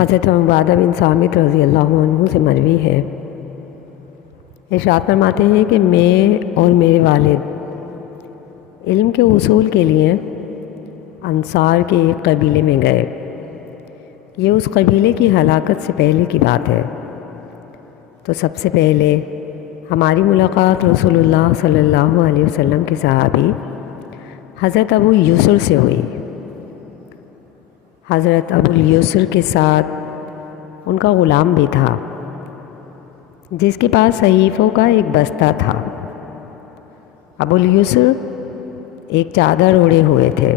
حضرت عبادہ بن صامت رضی اللہ عنہ سے مروی ہے، ارشاد فرماتے ہیں کہ میں اور میرے والد علم کے حصول کے لیے انصار کے ایک قبیلے میں گئے۔ یہ اس قبیلے کی ہلاکت سے پہلے کی بات ہے۔ تو سب سے پہلے ہماری ملاقات رسول اللہ صلی اللہ علیہ وسلم کے صحابی حضرت ابو یسر سے ہوئی۔ حضرت ابو یسر کے ساتھ ان کا غلام بھی تھا، جس کے پاس صحیفوں کا ایک بستہ تھا۔ ابو یسر ایک چادر اوڑھے ہوئے تھے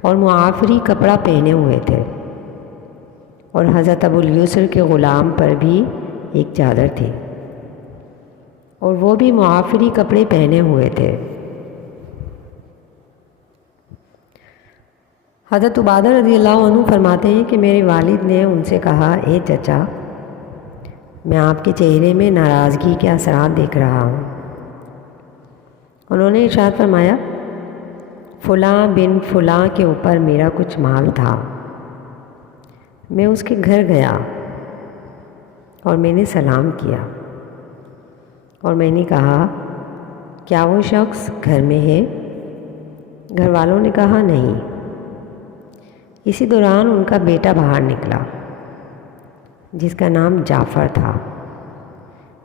اور معافری کپڑا پہنے ہوئے تھے، اور حضرت ابو یسر کے غلام پر بھی ایک چادر تھی اور وہ بھی معافری کپڑے پہنے ہوئے تھے۔ حضرت عبادہ رضی اللہ عنہ فرماتے ہیں کہ میرے والد نے ان سے کہا، اے چچا، میں آپ کے چہرے میں ناراضگی کے اثرات دیکھ رہا ہوں۔ انہوں نے ارشاد فرمایا، فلاں بن فلاں کے اوپر میرا کچھ مال تھا۔ میں اس کے گھر گیا اور میں نے سلام کیا اور میں نے کہا، کیا وہ شخص گھر میں ہے؟ گھر والوں نے کہا، نہیں۔ اسی دوران ان کا بیٹا باہر نکلا جس کا نام جعفر تھا۔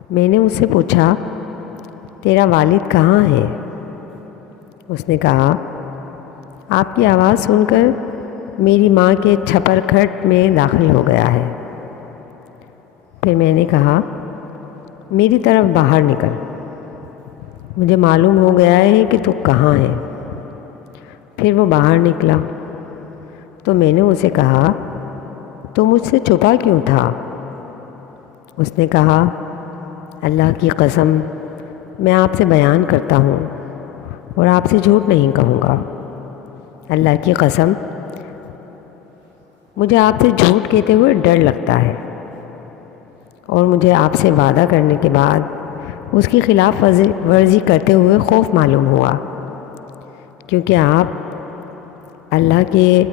میں نے اس سے پوچھا، تیرا والد کہاں ہے؟ اس نے کہا، آپ کی آواز سن کر میری ماں کے چھپر کھٹ میں داخل ہو گیا ہے۔ پھر میں نے کہا، میری طرف باہر نکل، مجھے معلوم ہو گیا ہے کہ تو کہاں ہے۔ پھر وہ باہر نکلا تو میں نے اسے کہا، تو مجھ سے چھپا کیوں تھا؟ اس نے کہا، اللہ کی قسم، میں آپ سے بیان کرتا ہوں اور آپ سے جھوٹ نہیں کہوں گا۔ اللہ کی قسم، مجھے آپ سے جھوٹ کہتے ہوئے ڈر لگتا ہے، اور مجھے آپ سے وعدہ کرنے کے بعد اس کی خلاف ورزی کرتے ہوئے خوف معلوم ہوا، کیونکہ آپ اللہ کے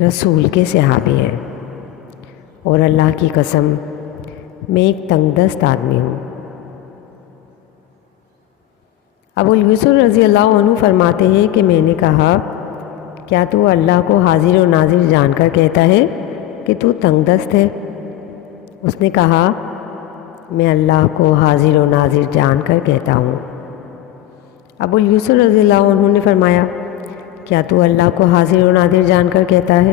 رسول کے صحابی ہیں، اور اللہ کی قسم میں ایک تنگ دست آدمی ہوں۔ ابو یسر رضی اللہ عنہ فرماتے ہیں کہ میں نے کہا، کیا تو اللہ کو حاضر و ناظر جان کر کہتا ہے کہ تو تنگ دست ہے؟ اس نے کہا، میں اللہ کو حاضر و ناظر جان کر کہتا ہوں۔ ابو یسر رضی اللہ عنہ نے فرمایا، کیا تو اللہ کو حاضر و ناظر جان کر کہتا ہے؟